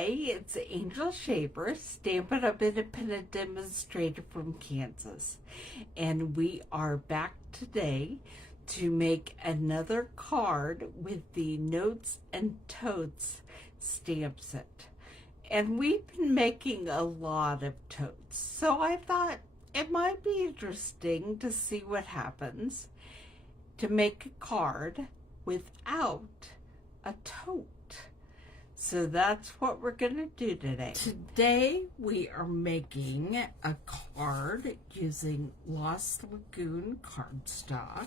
Hi, it's Angel Shaver, Stampin' Up independent demonstrator from Kansas. And we are back today to make another card with the Notes and Totes stamp set. And we've been making a lot of totes, so I thought it might be interesting to see what happens to make a card without a tote. So that's what we're going to do today. Today we are making a card using Lost Lagoon cardstock.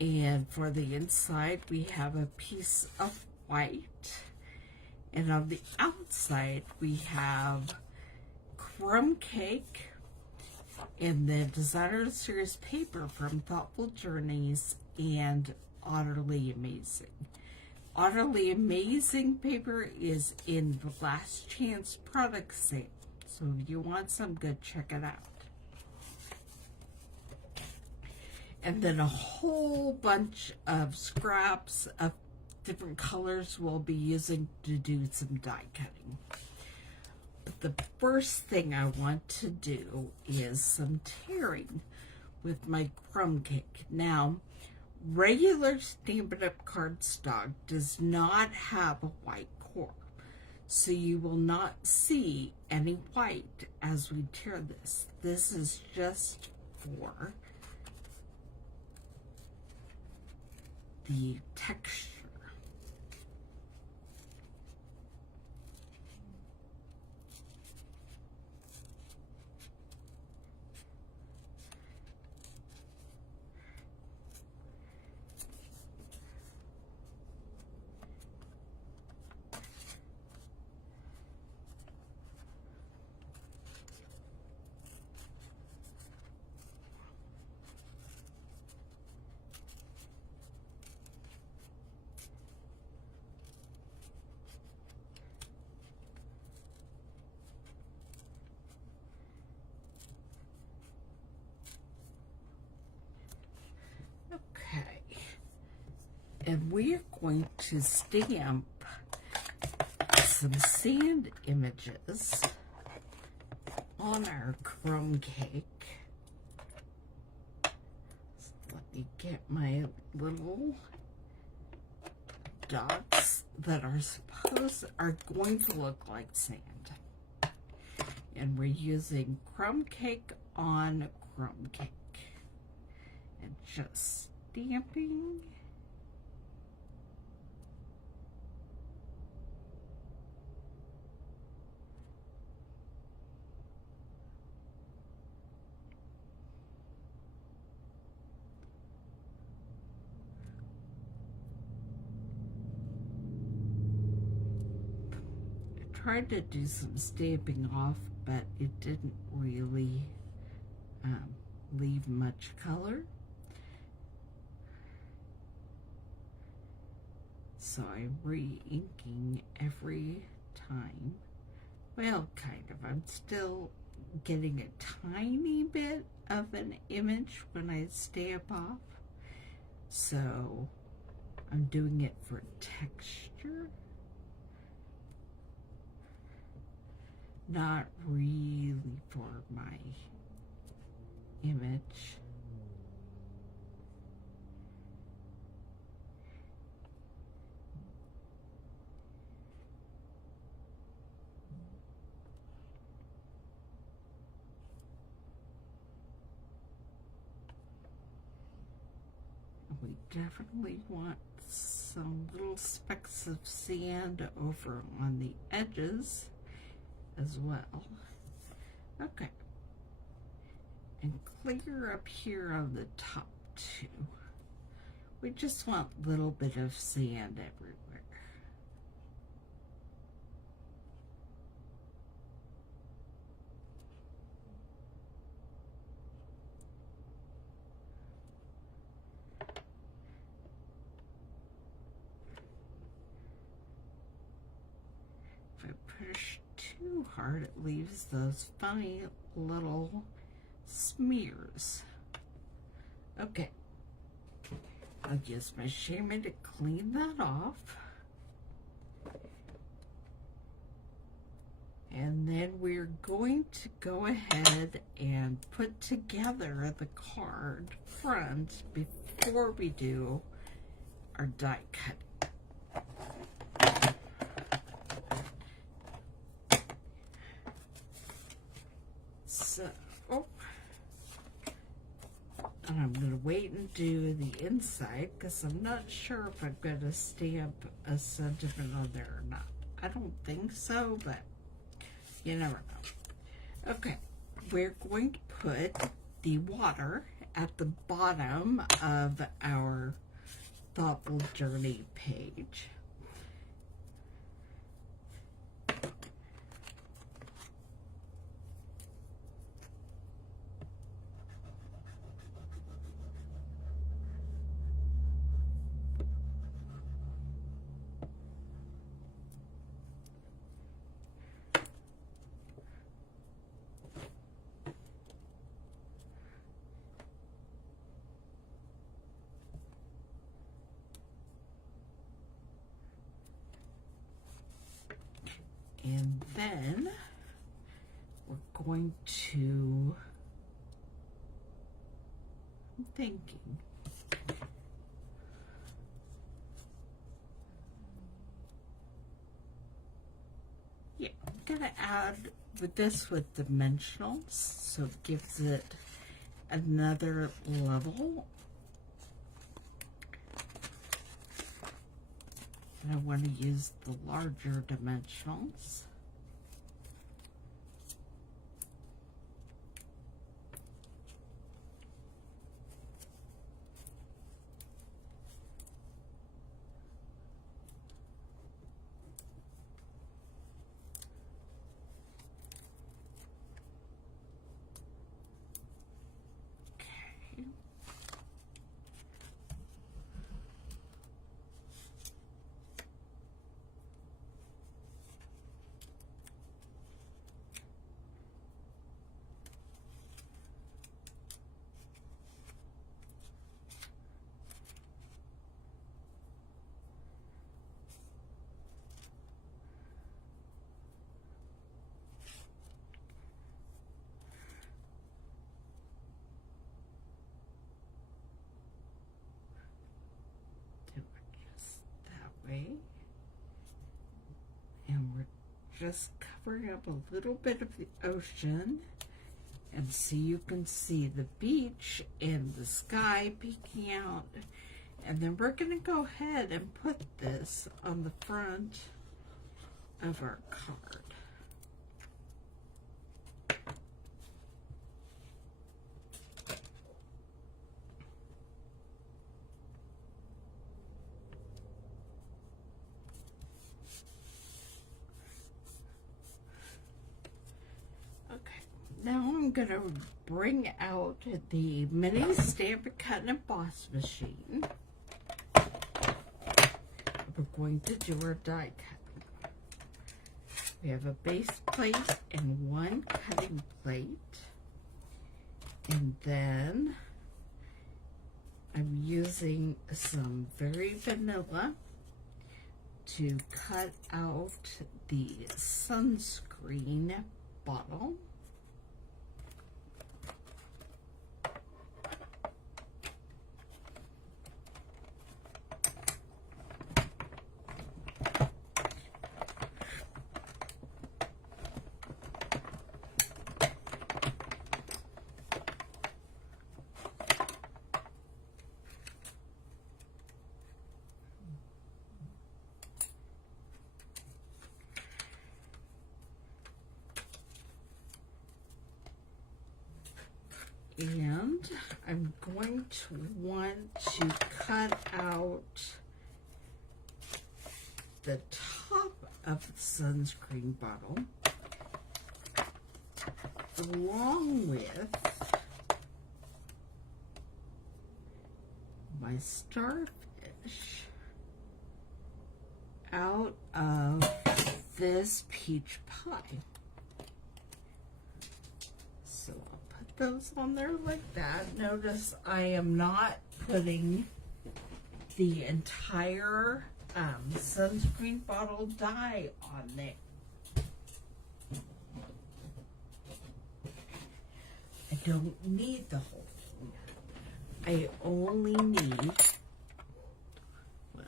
And for the inside we have a piece of white. And on the outside we have crumb cake and the Designer Series paper from Thoughtful Journeys and Utterly Amazing. Utterly Amazing paper is in the Last Chance product sale. So if you want some good, check it out. And then a whole bunch of scraps of different colors we'll be using to do some die cutting. But the first thing I want to do is some tearing with my crumb cake. Now, regular Stampin' Up cardstock does not have a white core, so you will not see any white as we tear this. This is just for the texture. Okay, and we're going to stamp some sand images on our crumb cake. So let me get my little dots that are going to look like sand. And we're using crumb cake on crumb cake. And just stamping. I tried to do some stamping off, but it didn't really leave much color. So I'm re-inking every time. Well, kind of. I'm still getting a tiny bit of an image when I stamp off. So I'm doing it for texture. Not really for my image. We definitely want some little specks of sand over on the edges as well. Okay. And clear up here on the top too. We just want a little bit of sand everywhere. If I push too hard, it leaves those funny little smears. Okay, I'll use my shamer to clean that off. then we're going to go ahead and put together the card front before we do our die cut. So, I'm going to wait and do the inside because I'm not sure if I'm going to stamp a sentiment on there or not. I don't think so, but you never know. Okay, we're going to put the water at the bottom of our Thoughtful Journey page. And then we're going to, I'm thinking, yeah, I'm going to add with this with dimensionals, so it gives it another level. And I want to use the larger dimensionals. Okay. And we're just covering up a little bit of the ocean, and so you can see the beach and the sky peeking out. And then we're going to go ahead and put this on the front of our card. Now I'm going to bring out the mini Stampin' Cut and Emboss machine. We're going to do our die cutting. We have a base plate and one cutting plate. And then I'm using some Very Vanilla to cut out the sunscreen bottle. And I'm going to want to cut out the top of the sunscreen bottle along with my starfish out of this peach pie. So I'll put those on there like that. Notice I am not putting the entire sunscreen bottle die on there. don't need the whole thing. I only need, well,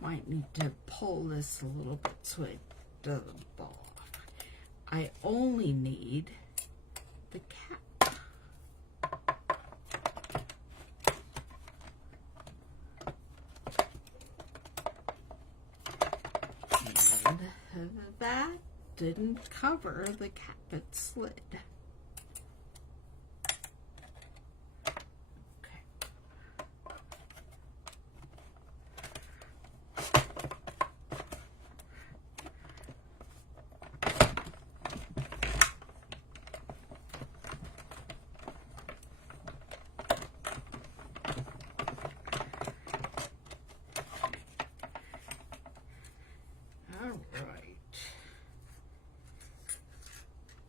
might need to pull this a little bit so it doesn't fall off. I only need the cap. And that didn't cover the cap, it slid.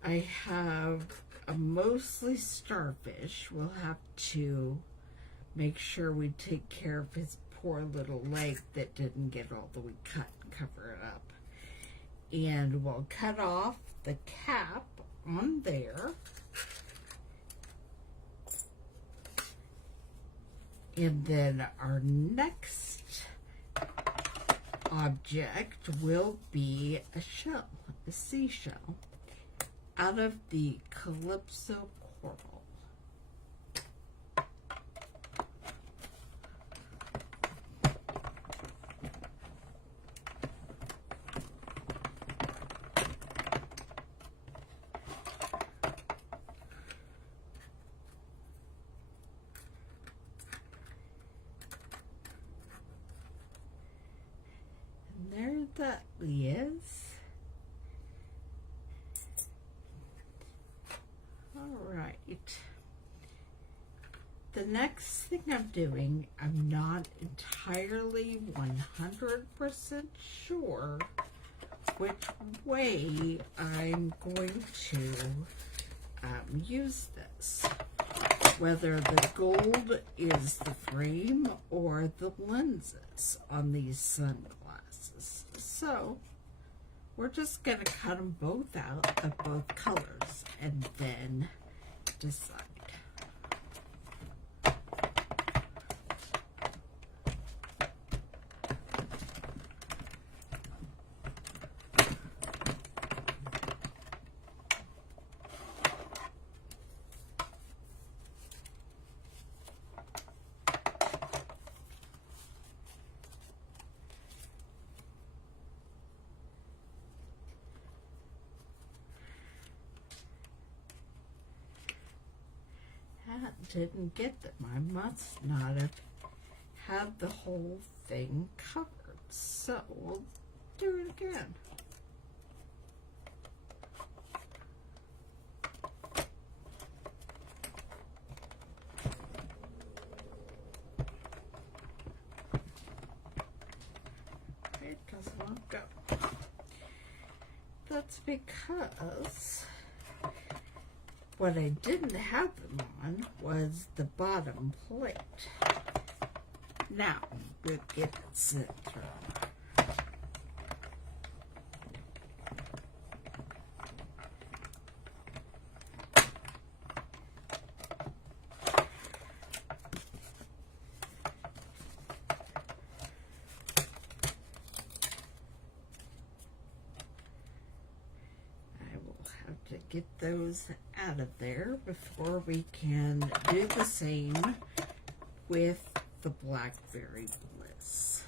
I have a mostly starfish. We'll have to make sure we take care of his poor little leg that didn't get all the way cut and cover it up. And we'll cut off the cap on there. And then our next object will be a shell, a seashell, out of the Calypso coral. And there that is. Alright, the next thing I'm doing, I'm not entirely 100% sure which way I'm going to use this. Whether the gold is the frame or the lenses on these sunglasses. So, we're just going to cut them both out of both colors and then decide. That didn't get them. I must not have had the whole thing covered. So we'll do it again. It doesn't want to go. That's because what I didn't have them on was the bottom plate. Now, we'll get it sent through. To get those out of there before we can do the same with the Blackberry Bliss.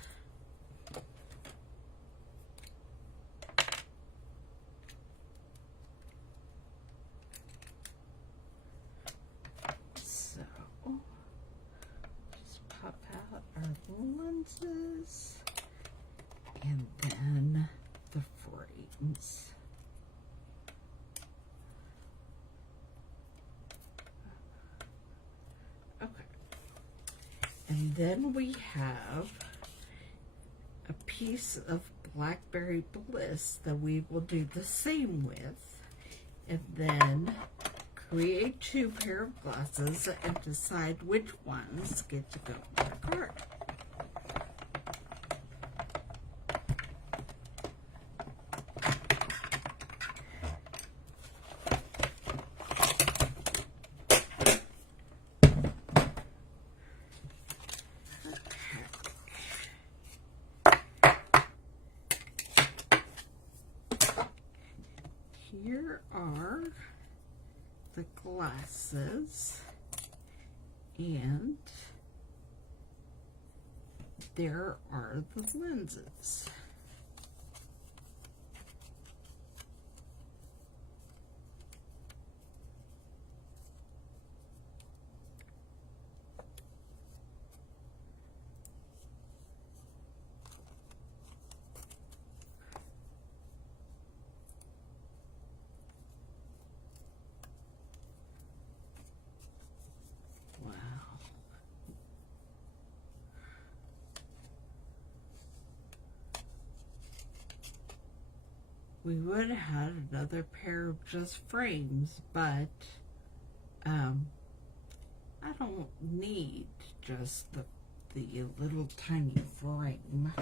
So, just pop out our lenses and then the frames. And then we have a piece of Blackberry Bliss that we will do the same with, and then create two pair of glasses and decide which ones get to go on the card. here are the glasses, and there are the lenses. Wow. We would have had another pair of just frames, but I don't need just the little tiny frame.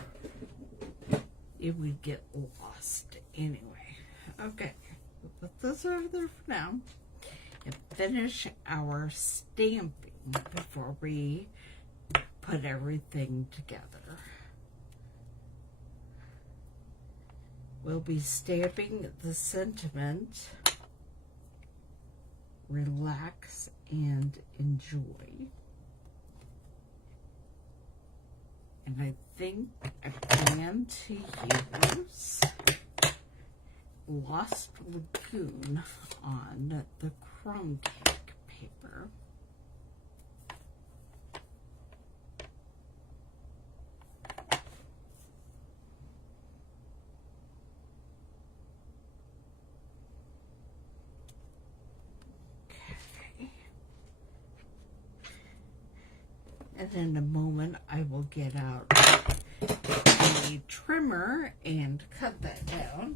It would get lost anyway. Okay, we'll put this over there for now and finish our stamping before we put everything together. We'll be stamping the sentiment, relax and enjoy. And I think I plan to use Lost Lagoon on the crumb cake paper. And in a moment, I will get out a trimmer and cut that down.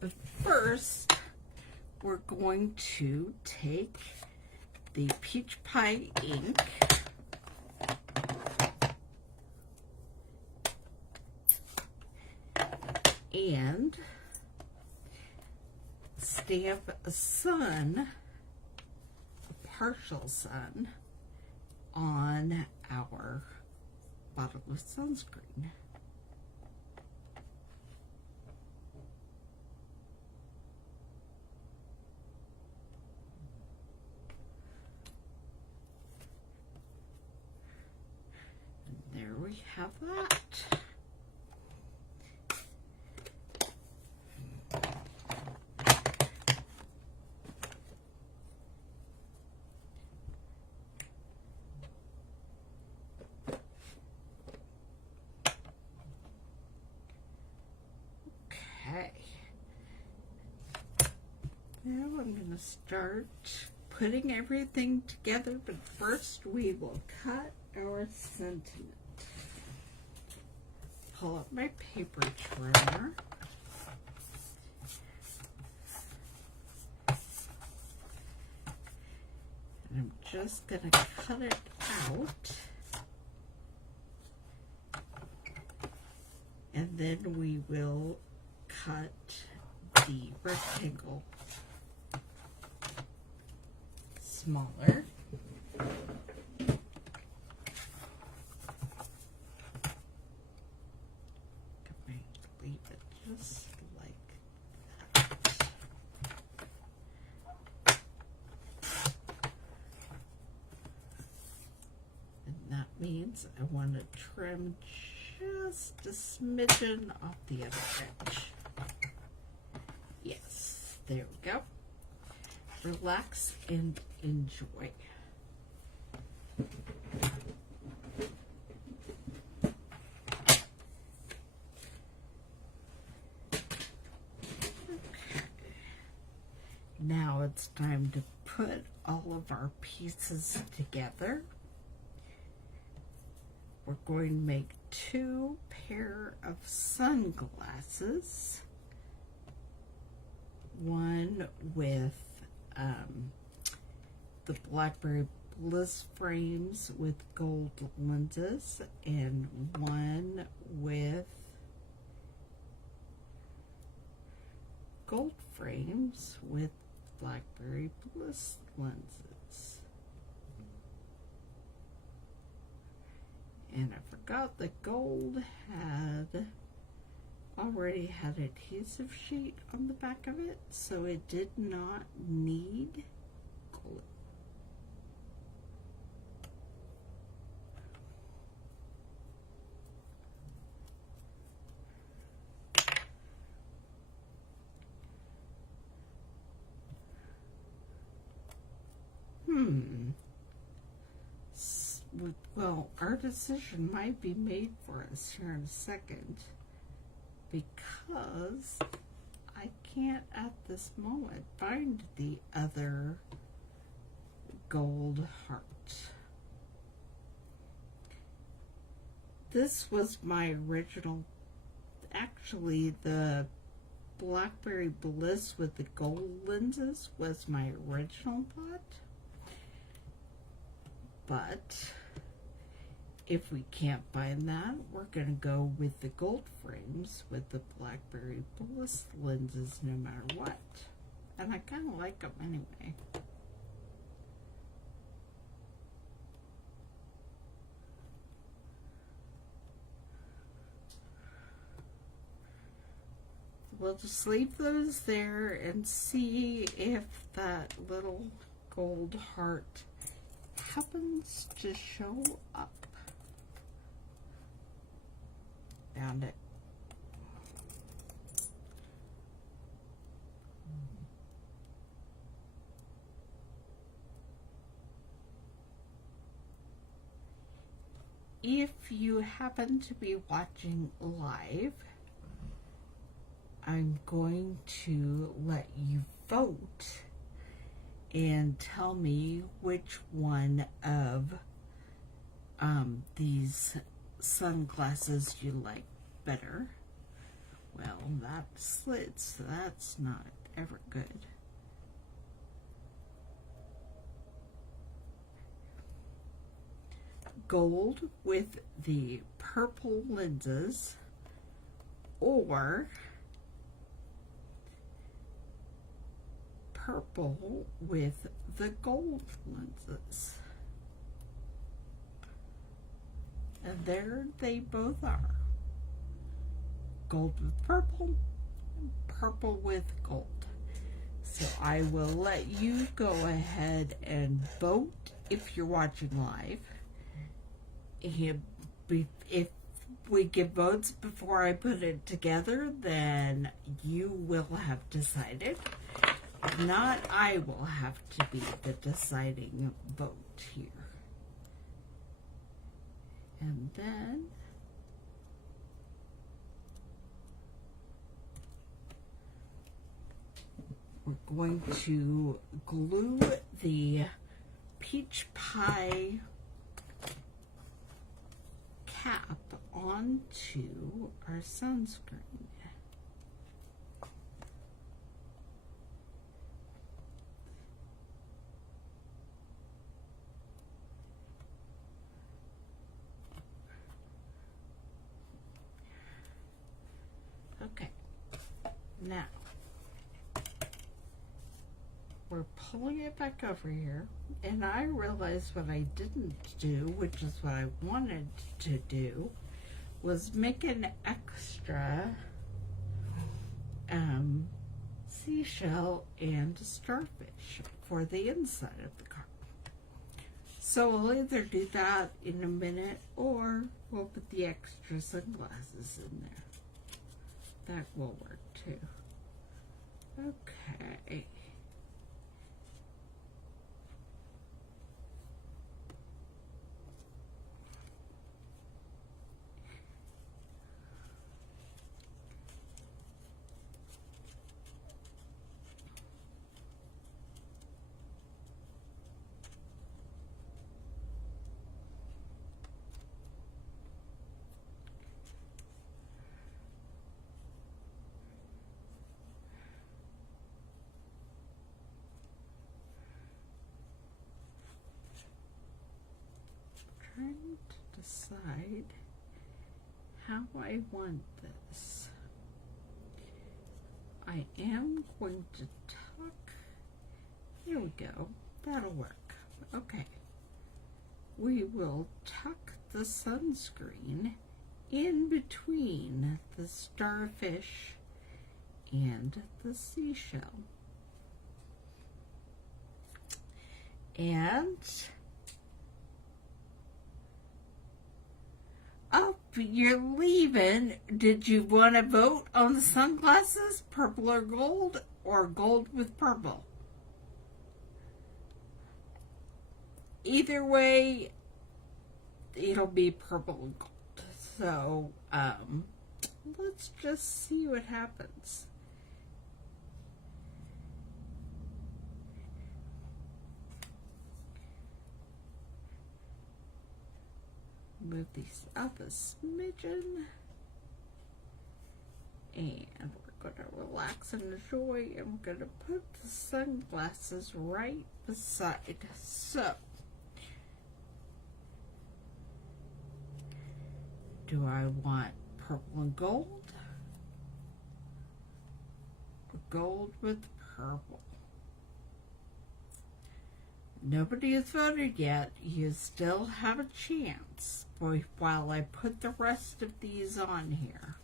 But first, we're going to take the peach pie ink and stamp a sun, a partial sun, on our bottle of sunscreen. And there we have that. Now I'm going to start putting everything together, but first we will cut our sentiment. Pull up my paper trimmer. And I'm just going to cut it out. And then we will cut the rectangle smaller. Leave it just like that. And that means I want to trim just a smidgen off the other edge. Yes, there we go. Relax and enjoy. Now it's time to put all of our pieces together. We're going to make 2 pair of sunglasses. One with the Blackberry Bliss frames with gold lenses, and one with gold frames with Blackberry Bliss lenses. And I forgot the gold already had adhesive sheet on the back of it, so it did not need glue. Well, our decision might be made for us here in a second, because I can't at this moment find the other gold heart. This was my original, actually the Blackberry Bliss with the gold lenses was my original thought. But if we can't find that, we're going to go with the gold frames with the Blackberry Bliss lenses no matter what. And I kind of like them anyway. We'll just leave those there and see if that little gold heart happens to show up. Found it. If you happen to be watching live, I'm going to let you vote and tell me which one of these sunglasses you like better. Well, that slits, so that's not ever good. Gold with the purple lenses, or purple with the gold lenses. And there they both are. Gold with purple, and purple with gold. So I will let you go ahead and vote if you're watching live. If we get votes before I put it together, then you will have decided. If not, I will have to be the deciding vote here. And then we're going to glue the peach pie cap onto our sunscreen. Okay, now we're pulling it back over here, and I realized what I didn't do, which is what I wanted to do, was make an extra seashell and starfish for the inside of the card. So we'll either do that in a minute, or we'll put the extra sunglasses in there. That will work too. Okay. Trying to decide how I want this. I am going to tuck. There we go. That'll work. Okay. We will tuck the sunscreen in between the starfish and the seashell. And oh, you're leaving. Did you want to vote on the sunglasses, purple or gold with purple? Either way, it'll be purple and gold. So, let's just see what happens. Move these up a smidgen. And we're going to relax and enjoy. And we're going to put the sunglasses right beside. So, do I want purple and gold? Or gold with purple? Nobody has voted yet. You still have a chance while I put the rest of these on here.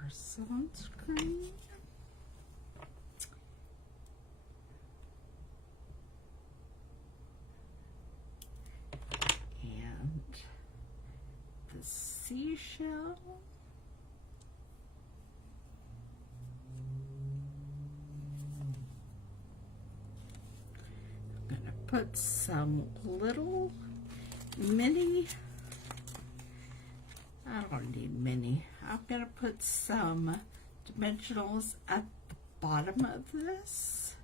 Our sunscreen. And the seashell. I'm going to put some little mini, I don't need many. I'm going to put some dimensionals at the bottom of this.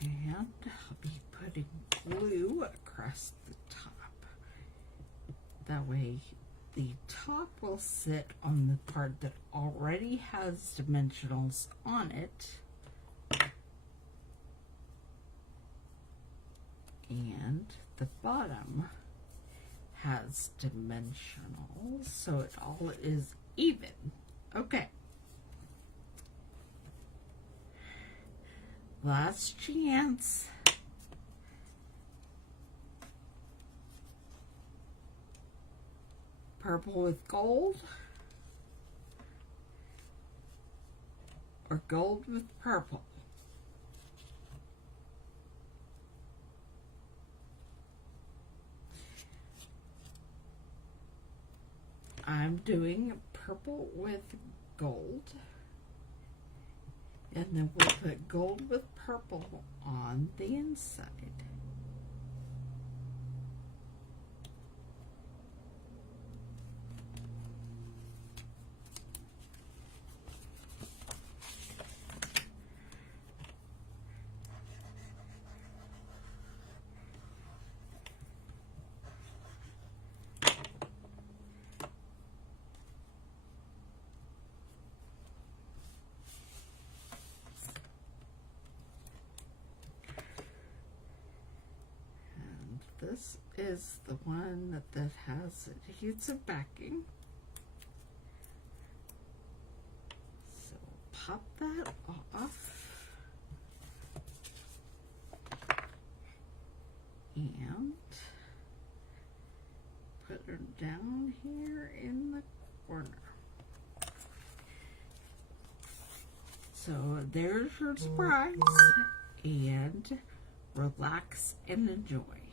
And I'll be putting glue across the top. That way the top will sit on the part that already has dimensionals on it. And the bottom has dimensionals, so it all is even. Okay. Last chance. Purple with gold or gold with purple. I'm doing purple with gold. And then we'll put gold with purple on the inside. This is the one that has adhesive backing. So pop that off. And put her down here in the corner. So there's your surprise, and relax and enjoy.